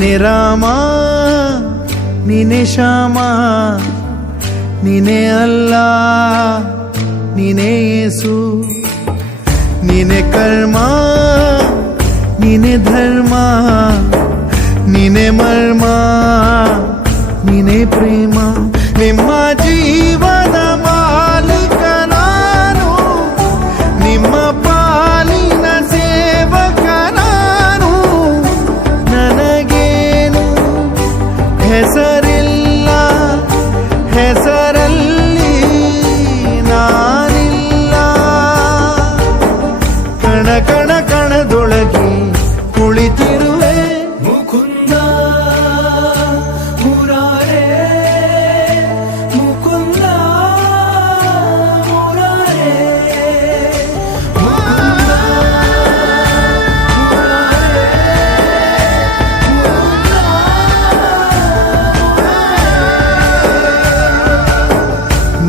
ನೀನೆ ರಾಮ ನೀನೆ ಶ್ಯಾಮ ನೀನೆ ಅಲ್ಲ ನೀನೆ ಯೇಸು ನೀನೆ ಕರ್ಮ ನೀನೆ ಧರ್ಮ ನೀನೆ ಮರ್ಮ ನೀನೆ ಪ್ರೇಮ ನಿಮ್ಮ ಜೀವದ ಮಾಲೀಕ ನಾನು ನಿಮ್ಮ ಪಾಲಿನ ಸೇವಕ ನಾನು ನನಗೇನು ಹೆಸರಿಲ್ಲ ಹೆಸರಲ್ಲಿ ನಾನಿಲ್ಲ ಕಣ ಕಣ ಕಣದೊಳಗೆ ಕುಳಿತಿರುವೆ ಮುಕುಂದ ಮುರಾರೇ ಮುಕುಂದ ಮುರಾರೇ ಮುಕುಂದ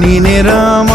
ನೀನೆ ರಾಮ